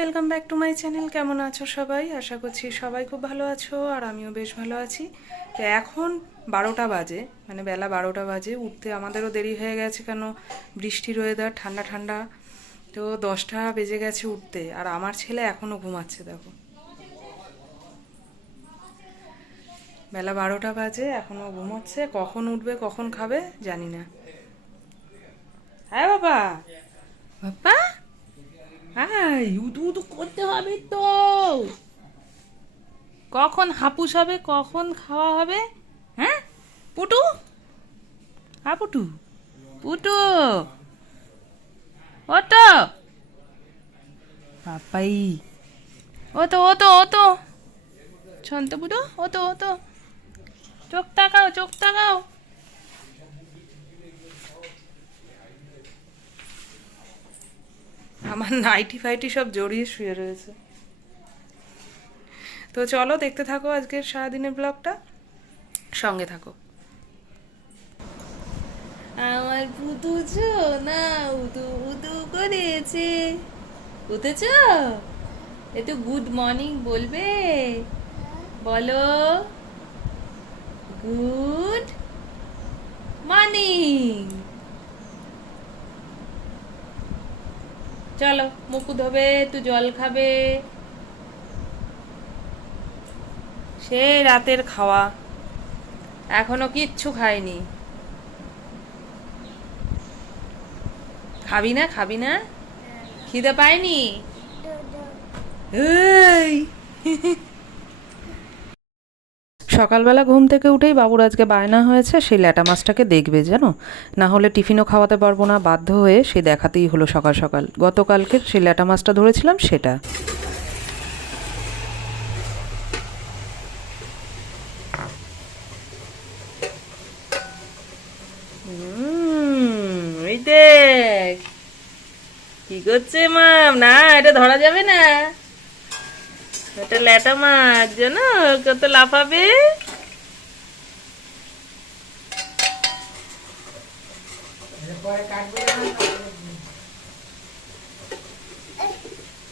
Welcome back to my channel. কেমন আছো সবাই? আশা করছি সবাই খুব ভালো আছো, আর আমিও বেশ ভালো আছি। তো এখন 12টা বাজে, মানে বেলা 12টা বাজে। উঠতে আমাদেরও দেরি হয়ে গেছে, কেন বৃষ্টির ওয়েদার, ঠান্ডা ঠান্ডা। তো 10টা বেজে গেছে উঠতে, আর আমার ছেলে এখনও ঘুমাচ্ছে। দেখো, বেলা 12টা বাজে, এখনও ঘুমাচ্ছে। কখন উঠবে কখন খাবে জানি না। হ্যাঁ বাবা, বাবা হাই, উদু উদু করতে হবে তো। কখন হাপুস হবে, কখন খাওয়া হবে? হ্যাঁ পুটু, হ্যাঁ পুটু, পুটু, ও তো পাপাই, ও তো ও তো ও তো শান্ত পুটু, ও তো ও তো, চোখ তাকাও, চোখ তাকাও। আমার নাইটি ফাইটি সব জড়িয়ে শুয়ে রয়েছে। তো চলো দেখতে থাকো আজকের সারাদিনের ব্লগটা, সঙ্গে থাকো। আমার পুতুছ না, উদু উদু করেছে। উঠেছ? একটু গুড মর্নিং বলবে? বলো গুড মর্নিং। চলো মুখ ধোবে, একটু জল খাবে। সে রাতের খাওয়া, এখনো কিচ্ছু খায়নি। খাবি না, খাবি না? খিদে পায়নি? এই সকালবেলা ঘুম থেকে উঠেই বাবুর আজকে বায়না হয়েছে সেই ল্যাটা মাছটাকে দেখবে, জানো। না হলে টিফিনও খাওয়াতে পারবো না, বাধ্য হয়ে সে দেখাতেই হলো সকাল সকাল। গতকালকে সেই ল্যাটা মাছটা ধরেছিলাম সেটা। এই দেখ কি করছে মাম। না, এটা ধরা যাবে না, এটা ল্যাটা মাছ, জানো কত লাফাবে।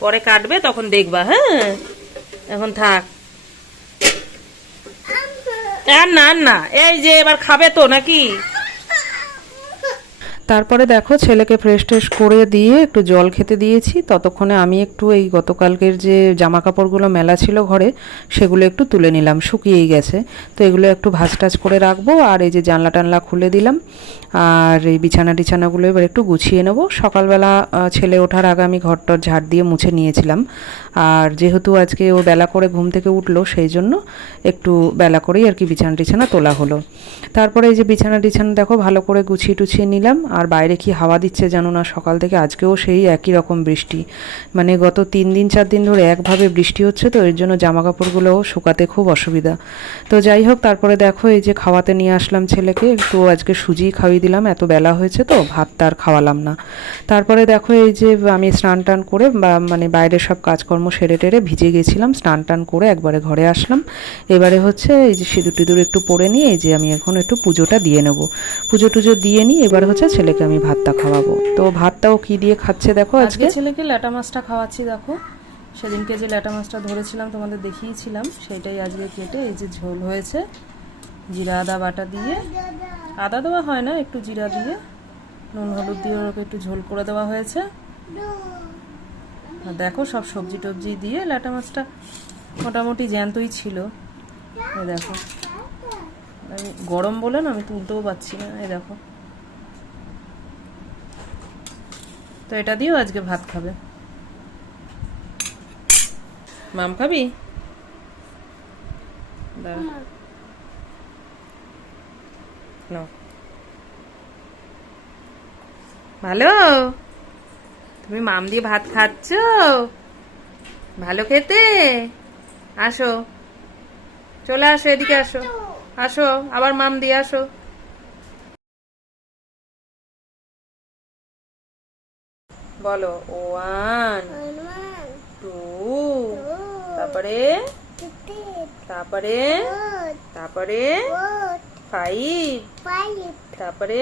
পরে কাটবে তখন দেখবা। হ্যাঁ, এখন থাক। আর না না, এই যে এবার খাবে তো নাকি। তারপরে দেখো ছেলেকে ফ্রেশ ট্রেশ করে দিয়ে একটু জল খেতে দিয়েছি। ততক্ষণে আমি একটু এই গতকালকের যে জামা কাপড়গুলো মেলা ছিল ঘরে, সেগুলো একটু তুলে নিলাম, শুকিয়েই গেছে। তো এগুলো একটু ভাঁজ টাজ করে রাখবো। আর এই যে জানলা টানলা খুলে দিলাম, আর এই বিছানা টিছানাগুলো এবার একটু গুছিয়ে নেবো। সকালবেলা ছেলে ওঠার আগে আমি ঘরটর ঝাড় দিয়ে মুছে নিয়েছিলাম। আর যেহেতু আজকে ও বেলা করে ঘুম থেকে উঠলো, সেই জন্য একটু বেলা করেই আর কি বিছানা টিছানা তোলা হলো। তারপরে এই যে বিছানা টিছানা দেখো ভালো করে গুছিয়ে টুছিয়ে নিলাম। আর বাইরে কি হাওয়া দিচ্ছে জানো না, সকাল থেকে আজকেও সেই একই রকম বৃষ্টি। মানে গত 3 দিন 4 দিন ধরে একভাবে বৃষ্টি হচ্ছে, তো এর জন্য জামা কাপড়গুলোও শুকাতে খুব অসুবিধা। তো যাই হোক, তারপরে দেখো এই যে খাওয়াতে নিয়ে আসলাম ছেলেকে, একটু আজকে সুজি খাইয়ে দিলাম, এত বেলা হয়েছে তো ভাত তার খাওয়ালাম না। তারপরে দেখো এই যে আমি স্নান টান করে মানে বাইরের সব কাজকর্ম সেরে টেরে ভিজে গেছিলাম, স্নান টান করে একবারে ঘরে আসলাম। এবারে হচ্ছে এই যে সিঁদুর টিঁদুর একটু পরে নিয়ে এই যে আমি এখন একটু পুজোটা দিয়ে নেবো। পুজো টুজো দিয়ে নিই, এবার হচ্ছে ছেলেকে আমি ভাতটা খাওয়াবো। তো ভাতটাও কি দিয়ে খাচ্ছে দেখো। আজকে ছেলেকে ল্যাটা মাছটা খাওয়াচ্ছি। দেখো সেদিনকে যে ল্যাটা মাছটা ধরেছিলাম তোমাদের দেখিয়েছিলাম, সেটাই আজকে কেটে এই যে ঝোল হয়েছে, জিরা আদা বাটা দিয়ে। আদা দেওয়া হয় না, একটু জিরা দিয়ে নুন হলুদ দিয়ে ওকে একটু ঝোল করে দেওয়া হয়েছে। আর দেখো সব সবজি টবজি দিয়ে ল্যাটা মাছটা মোটামুটি জ্যান্তই ছিল। এই দেখো, আমি গরম বলে না আমি তুলতেও পারছি না। এই দেখো, তো এটা দিয়েও আজকে ভাত খাবে। মাম খাবি? দাঁড়া, নাও। ভালো, তুমি মাম দিয়ে ভাত খাচ্ছ? ভালো খেতে। আসো, চলে আসো, এদিকে আসো, আসো আবার মাম দিয়ে আসো। বলো 1 2, তারপরে তারপরে তারপরে 5, তারপরে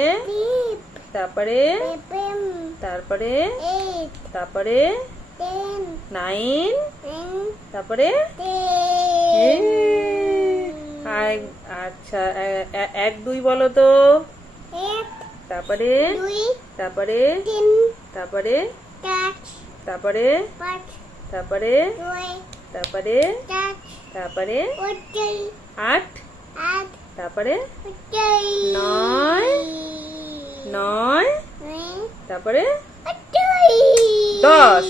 তারপরে তারপরে তারপরে 9, তারপরে আচ্ছা 1 2 বলো তো, তারপরে তারপরে তারপরে তারপরে তারপরে তারপরে তারপরে 8, তারপরে 9 9, তারপরে 10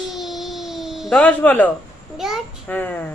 10 বলো। হ্যাঁ